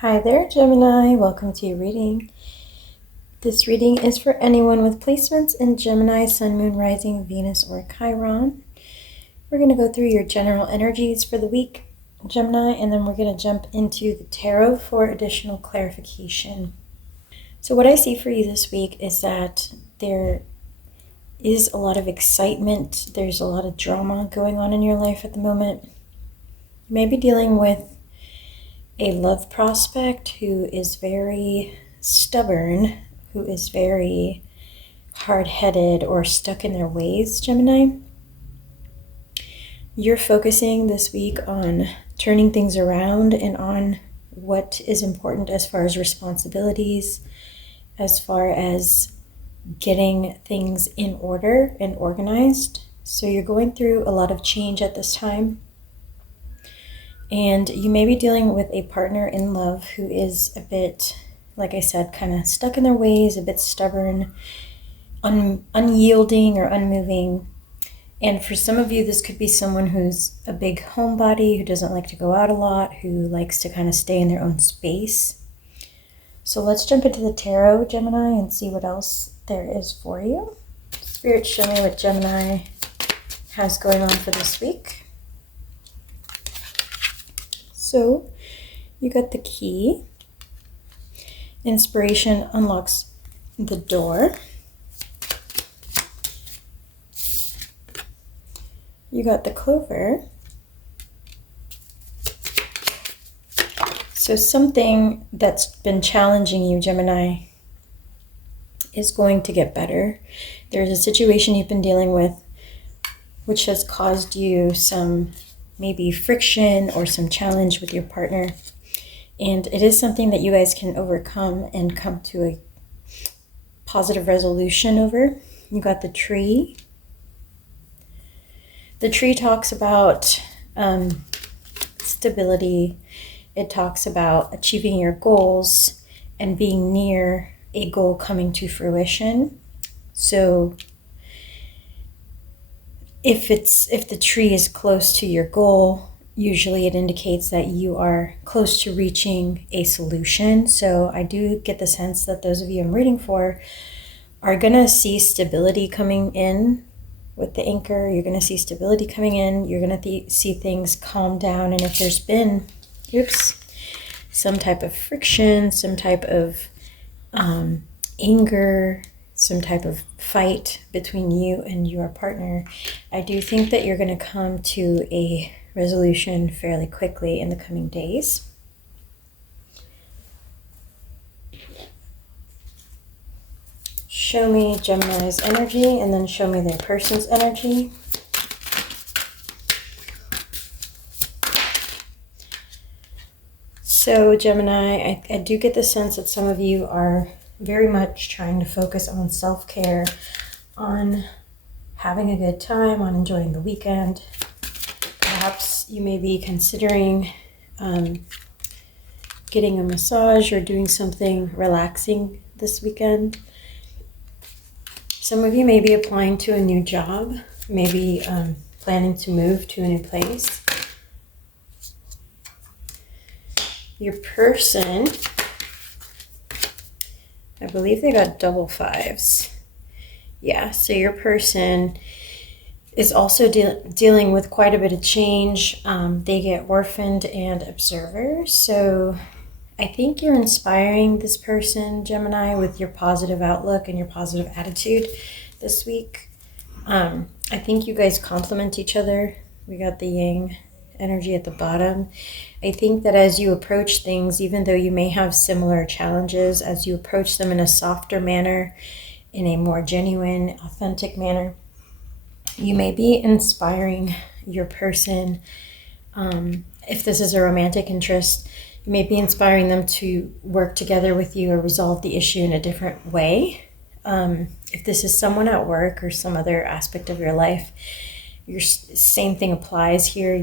Hi there, Gemini. Welcome to your reading. This reading is for anyone with placements in Gemini, Sun, Moon, Rising, Venus, or Chiron. We're going to go through your general energies for the week, Gemini, and then we're going to jump into the tarot for additional clarification. So what I see for you this week is that there is a lot of excitement. There's a lot of drama going on in your life at the moment. You may be dealing with a love prospect who is very stubborn, who is very hard-headed or stuck in their ways, Gemini. You're focusing this week on turning things around and on what is important as far as responsibilities, as far as getting things in order and organized. So you're going through a lot of change at this time. And you may be dealing with a partner in love who is a bit, like I said, kind of stuck in their ways, a bit stubborn, unyielding or unmoving. And for some of you, this could be someone who's a big homebody, who doesn't like to go out a lot, who likes to kind of stay in their own space. So let's jump into the tarot, Gemini, and see what else there is for you. Spirit, show me what Gemini has going on for this week. So you got the key. Inspiration unlocks the door. You got the clover. So something that's been challenging you, Gemini, is going to get better. There's a situation you've been dealing with which has caused you some maybe friction or some challenge with your partner. And it is something that you guys can overcome and come to a positive resolution over. You got the tree. The tree talks about stability. It talks about achieving your goals and being near a goal coming to fruition. So if the tree is close to your goal, usually it indicates that you are close to reaching a solution. So I do get the sense that those of you I'm reading for are going to see stability coming in with the anchor. You're going to see stability coming in. You're going to see things calm down. And if there's been, some type of friction, some type of anger, some type of fight between you and your partner, I do think that you're going to come to a resolution fairly quickly in the coming days. Show me Gemini's energy and then show me their person's energy. So Gemini, I do get the sense that some of you are very much trying to focus on self-care, on having a good time, on enjoying the weekend. Perhaps you may be considering getting a massage or doing something relaxing this weekend. Some of you may be applying to a new job, maybe planning to move to a new place. Your person, I believe they got double fives. Yeah, so your person is also dealing with quite a bit of change. They get orphaned and observer. So I think you're inspiring this person, Gemini, with your positive outlook and your positive attitude this week. I think you guys complement each other. We got the yang energy at the bottom. I think that as you approach things, even though you may have similar challenges, as you approach them in a softer manner, in a more genuine, authentic manner, you may be inspiring your person. If this is a romantic interest, you may be inspiring them to work together with you or resolve the issue in a different way. If this is someone at work or some other aspect of your life, your same thing applies here.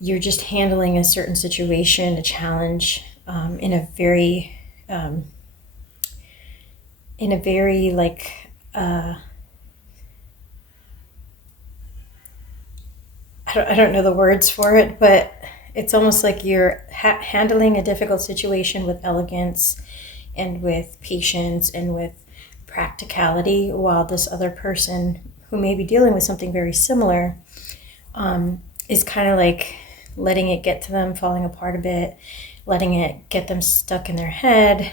You're just handling a certain situation, a challenge, in a very like I don't know the words for it, but It's almost like you're handling a difficult situation with elegance and with patience and with practicality, while this other person who may be dealing with something very similar is kind of like letting it get to them, falling apart a bit, letting it get them stuck in their head.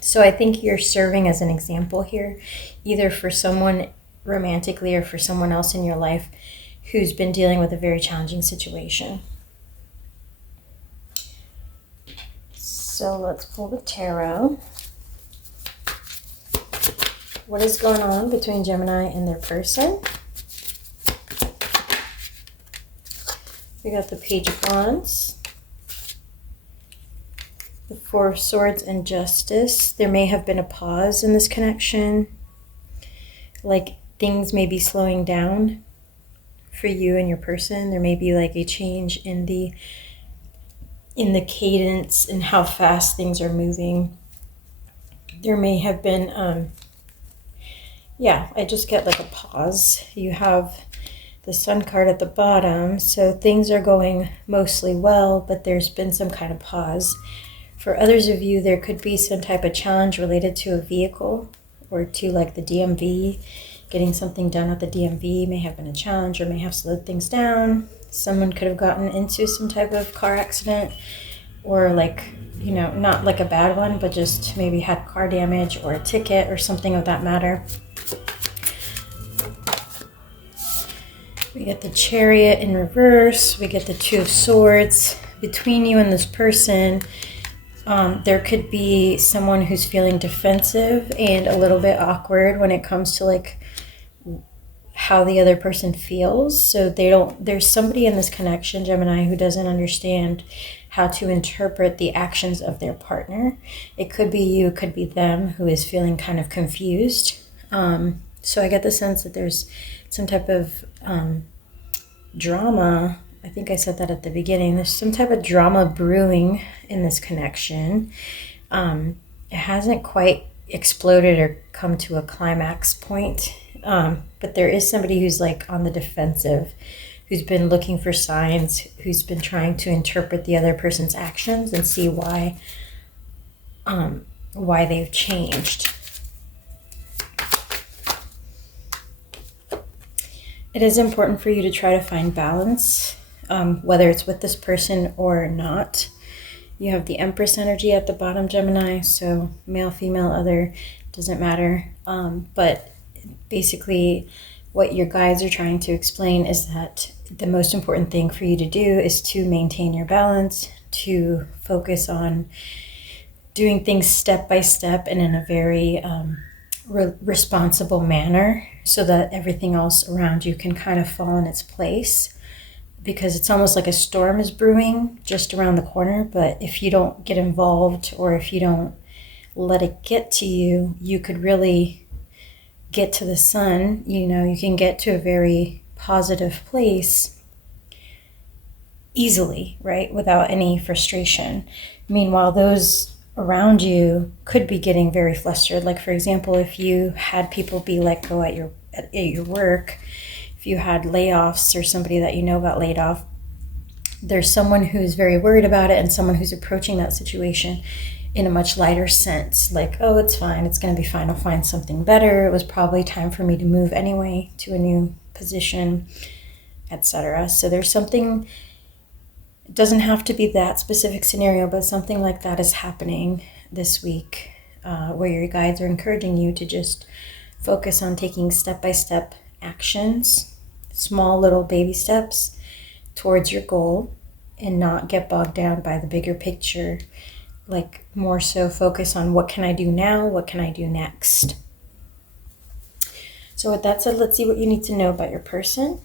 So I think you're serving as an example here, either for someone romantically or for someone else in your life who's been dealing with a very challenging situation. So let's pull the tarot. What is going on between Gemini and their person? We got the Page of Wands, the Four of Swords, and Justice. There may have been a pause in this connection, like things may be slowing down for you and your person. There may be like a change in the cadence and how fast things are moving. There may have been I just get like a pause. You have the Sun card at the bottom, so things are going mostly well, but there's been some kind of pause. For others of you, there could be some type of challenge related to a vehicle or to like the DMV. Getting something done at the DMV may have been a challenge or may have slowed things down. Someone could have gotten into some type of car accident, or like, not like a bad one, but just maybe had car damage or a ticket or something of that matter. We get the Chariot in reverse. We get the Two of Swords. Between you and this person, there could be someone who's feeling defensive and a little bit awkward when it comes to like how the other person feels. So there's somebody in this connection, Gemini, who doesn't understand how to interpret the actions of their partner. It could be you, it could be them, who is feeling kind of confused. So I get the sense that there's some type of drama. I think I said that at the beginning. There's some type of drama brewing in this connection. It hasn't quite exploded or come to a climax point, but there is somebody who's like on the defensive, who's been looking for signs, who's been trying to interpret the other person's actions and see why they've changed. It is important for you to try to find balance, whether it's with this person or not. You have the Empress energy at the bottom, Gemini, so male, female, other, doesn't matter. But basically what your guides are trying to explain is that the most important thing for you to do is to maintain your balance, to focus on doing things step by step and in a very responsible manner, so that everything else around you can kind of fall in its place, because it's almost like a storm is brewing just around the corner. But if you don't get involved, or if you don't let it get to you, you could really get to the sun. You can get to a very positive place easily, right, without any frustration. Meanwhile, those around you could be getting very flustered. Like, for example, if you had people be let go at your work, if you had layoffs or somebody that got laid off, there's someone who's very worried about it and someone who's approaching that situation in a much lighter sense. Like, oh, it's fine. It's going to be fine. I'll find something better. It was probably time for me to move anyway to a new position, etc. So there's something. It doesn't have to be that specific scenario, but something like that is happening this week, where your guides are encouraging you to just focus on taking step-by-step actions, small little baby steps towards your goal, and not get bogged down by the bigger picture. Like, more so focus on what can I do now, what can I do next. So with that said, let's see what you need to know about your person.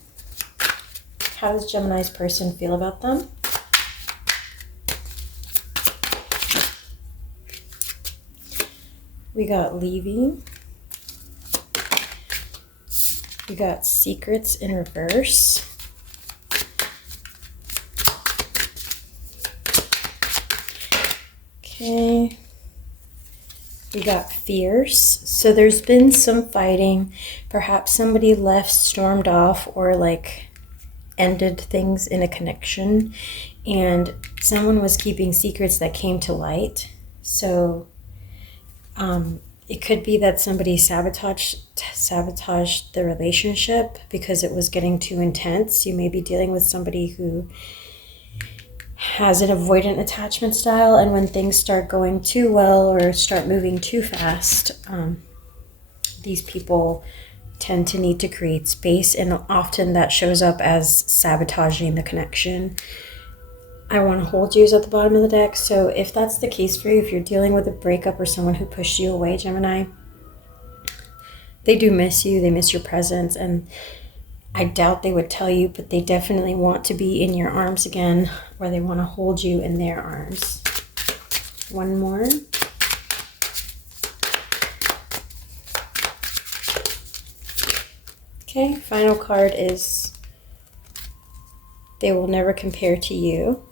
How does Gemini's person feel about them? We got leaving. We got secrets in reverse. Okay. We got fierce. So there's been some fighting. Perhaps somebody left, stormed off, or like ended things in a connection, and someone was keeping secrets that came to light. So it could be that somebody sabotaged the relationship because it was getting too intense. You may be dealing with somebody who has an avoidant attachment style, and when things start going too well or start moving too fast, these people tend to need to create space, and often that shows up as sabotaging the connection. I want to hold you is at the bottom of the deck. So if that's the case for you, if you're dealing with a breakup or someone who pushed you away, Gemini, they do miss you. They miss your presence, and I doubt they would tell you, but they definitely want to be in your arms again, or they want to hold you in their arms. One more. Okay, final card is they will never compare to you.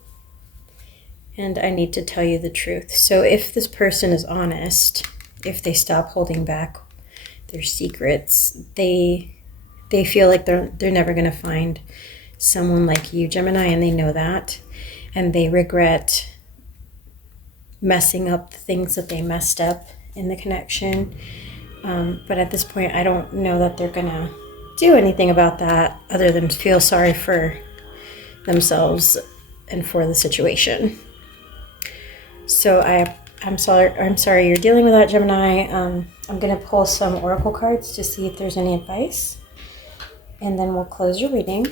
And I need to tell you the truth. So if this person is honest, if they stop holding back their secrets, they feel like they're never going to find someone like you, Gemini, and they know that. And they regret messing up the things that they messed up in the connection. But at this point, I don't know that they're going to do anything about that other than feel sorry for themselves and for the situation. So I'm sorry you're dealing with that, Gemini. I'm going to pull some oracle cards to see if there's any advice, and then we'll close your reading.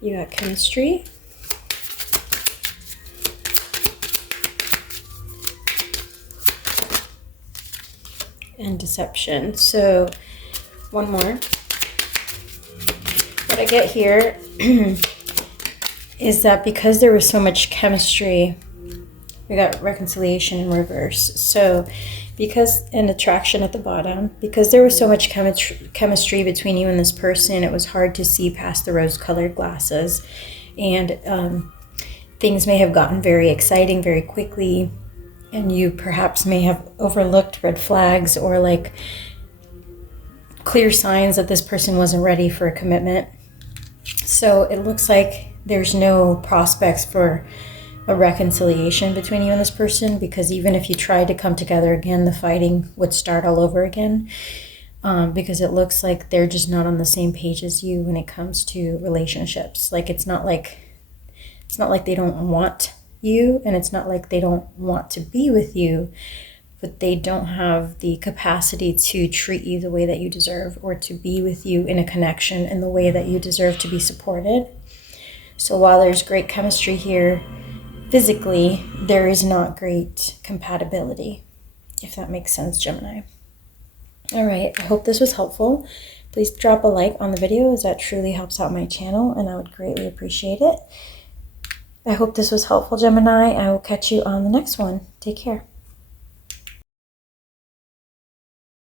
You got chemistry, and deception. So one more. What I get here is that because there was so much chemistry, we got reconciliation in reverse. So because, and attraction at the bottom, because there was so much chemistry between you and this person, it was hard to see past the rose-colored glasses, and things may have gotten very exciting very quickly, and you perhaps may have overlooked red flags or like clear signs that this person wasn't ready for a commitment. So it looks like there's no prospects for a reconciliation between you and this person, because even if you tried to come together again, the fighting would start all over again, because it looks like they're just not on the same page as you when it comes to relationships. Like it's not like they don't want you, and it's not like they don't want to be with you, but they don't have the capacity to treat you the way that you deserve, or to be with you in a connection in the way that you deserve to be supported. So while there's great chemistry here, physically, there is not great compatibility, if that makes sense, Gemini. All right, I hope this was helpful. Please drop a like on the video, as that truly helps out my channel, and I would greatly appreciate it. I hope this was helpful, Gemini. I will catch you on the next one. Take care.